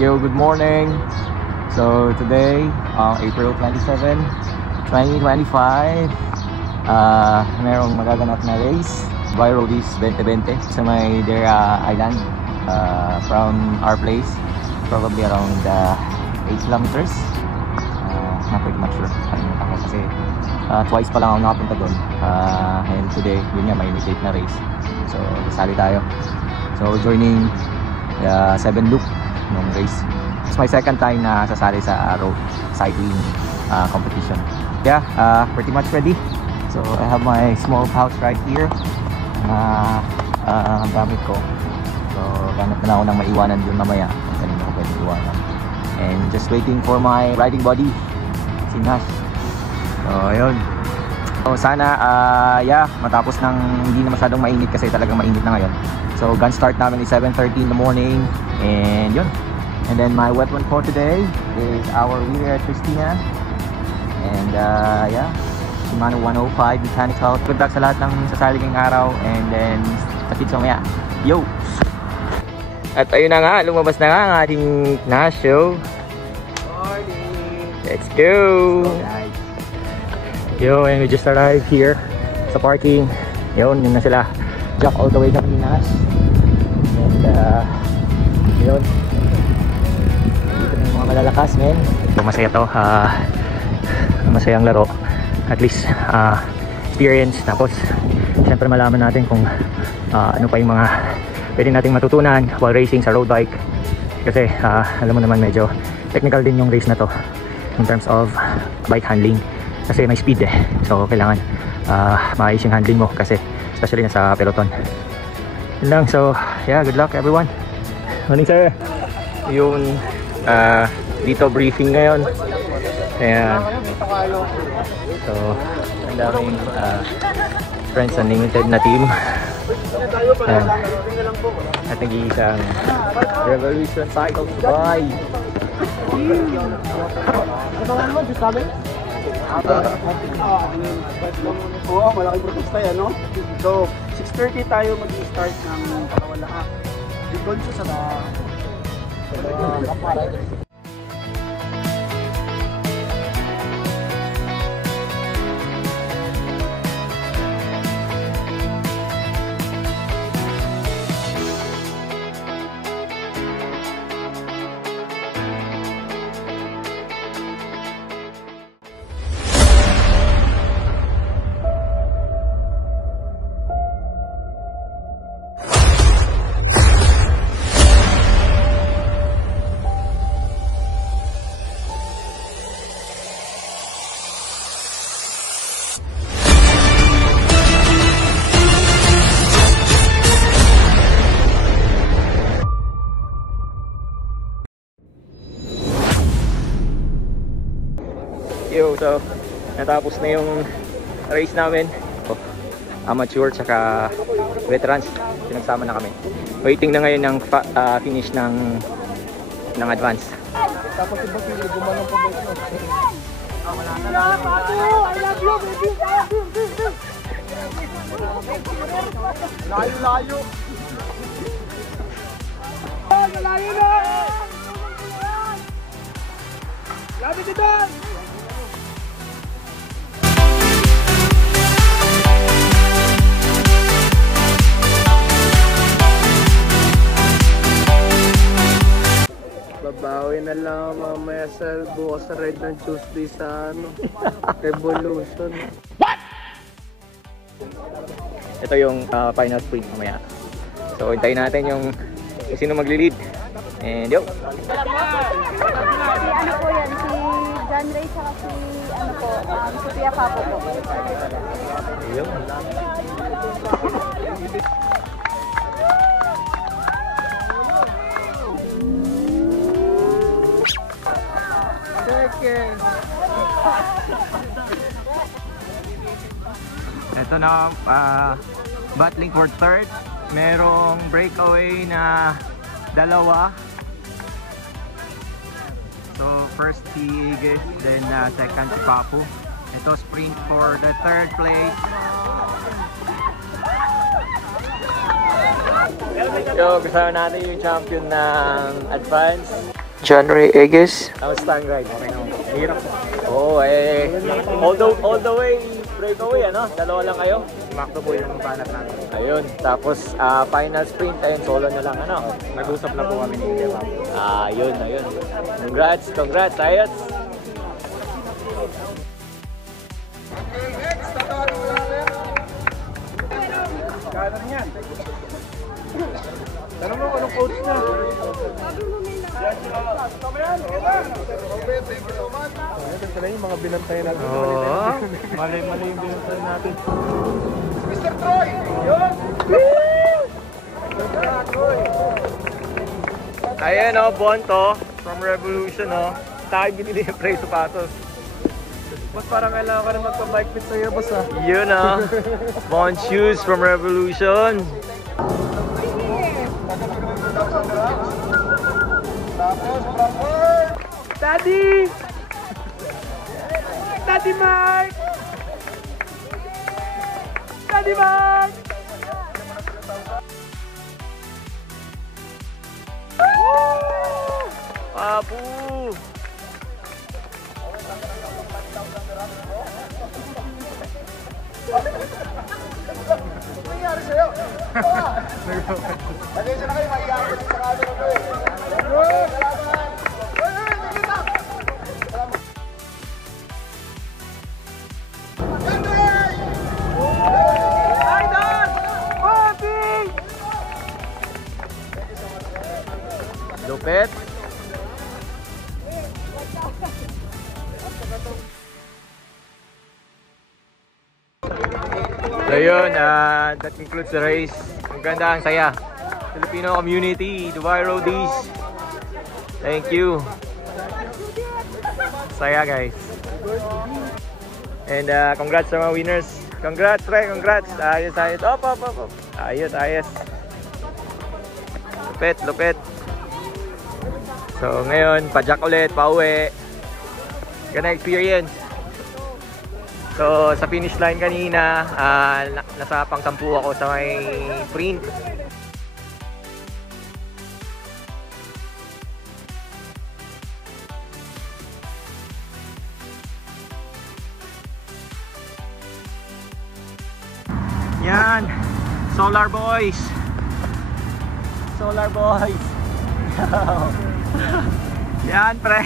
Yo, good morning. So today, April 27, 2025, merong magaganap na race, Roadies 2020 sa may Dera Island, from our place, probably around 8 kilometers. Not pretty much sure, kalimutan ko kasi twice pa lang ako nakapunta doon, and today, yun nga, may initiate na race, so sasali tayo. So joining the 7 loop nung race. It's my second time na sasali sa road cycling competition. Yeah, pretty much ready. So I have my small pouch right here. Ang gamit ko. So gamit na ako ng maiwanan dun mamaya. Kanina ko pwede iwanan. And just waiting for my riding buddy, si Nash. So ayun. So sana yeah, matapos ng hindi na masyadong mainit kasi talagang mainit na ngayon. So gun start namin is 7:30 in the morning. And yun. And then my weapon for today is our wheeler at Christina. And yeah, Shimano 105 mechanical. Good luck sa lahat ng sasali ngayong araw. And then sa maya. Yo! At ayun na nga, lumabas na nga ang ating Nash show. Let's go! Yo, and we just arrived here sa parking. Yun, yun na sila. Jack all the way kami ni Nash. And yun, dito na yung mga malalakas, men. So, masaya to, masayang laro. At least experience. Tapos syempre malaman natin kung ano pa yung mga pwede nating matutunan while racing sa road bike. Kasi alam mo naman, medyo technical din yung race na to in terms of bike handling. Kasi may speed eh. So kailangan maayos yung handling mo kasi especially na sa peloton. Yun lang. So yeah, good luck everyone. Morning sir. Yung dito briefing ngayon. Ayan. So ang daming Friends Unlimited na team. Ayan. At nag-iisang Revolution Cycle Dubai. Oo, malaking protesta yan, no? So, 6:30 tayo mag-start ng pakawalaan. Doon siya sa kapara. Yo, so natapos na yung race namin. Amateur tsaka veterans, pinagsama na kami. Waiting na ngayon ng finish ng advance. Tapos iba sila gumanong pa ba ito? I love you, baby! Layo-layo! Layo na! Lapit ito! Babawi na lang mamaya sa bukas sa ride ng Tuesday sa Revolution. What? Ito yung final sprint mamaya. So hintayin natin yung sino magli-lead. And yo! Si ano po yan, si John Ray saka si ano po, Sophia Papo po. Yo! Ito na, battling for third. Merong breakaway na dalawa. So first si Igis, then second si Papu. Ito sprint for the third place. Yo, kasama natin yung champion ng advance. John Ray Eges. How's time ride? Okay na. Hirap. Oo, all the way breakaway, ano? Dalawa lang kayo? Si Macdo po yung banat namin. Ayun, tapos final sprint, ayun, solo na lang, ano? Nag-usap na po kami ni Kuya Pap. Ayun. Congrats, ayos! Kanan yan. Tanong mo anong coach na? Ito sila yung mga binantayan natin. Oo. Malay yung binantayan natin. Ayan o, Bonto from Revolution o. Tayo binili yung Prey sapatos. Boss, parang kailangan ka na magpa-bike fit sa'yo, boss ah. Yun o. Bond shoes from Revolution. Daddy! Daddy Mark! Daddy Mark! Papu! Lupit. So yun, that concludes the race. Ang ganda, ang saya. Filipino community, Dubai Roadies. Thank you. Saya guys. And congrats sa mga winners. Congrats, pre, congrats. Ayos. Op. Ayos. Lupit. So ngayon, pa-jack ulit, pauwi. Gonna experience. So sa finish line kanina, nasa pang-10 ako sa may sprint. Yan, Solar Boys. Yan, pre.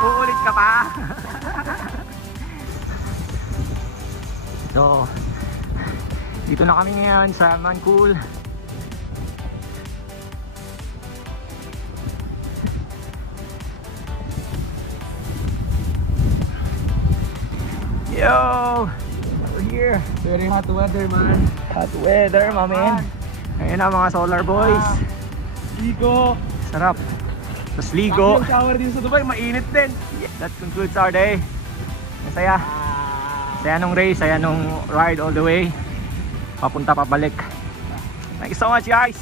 Uulit ka pa. So, dito na kami ngayon sa Mancul. Yo! We're here. Very hot weather, man. Hot weather, my man. Ayan na mga Solar Boys. Ligo. Sarap. Tapos ligo. Yung shower din sa Dubai, mainit din. That concludes our day. Masaya. Saya nung race, saya nung ride all the way. Papunta pabalik. Thank you so much guys.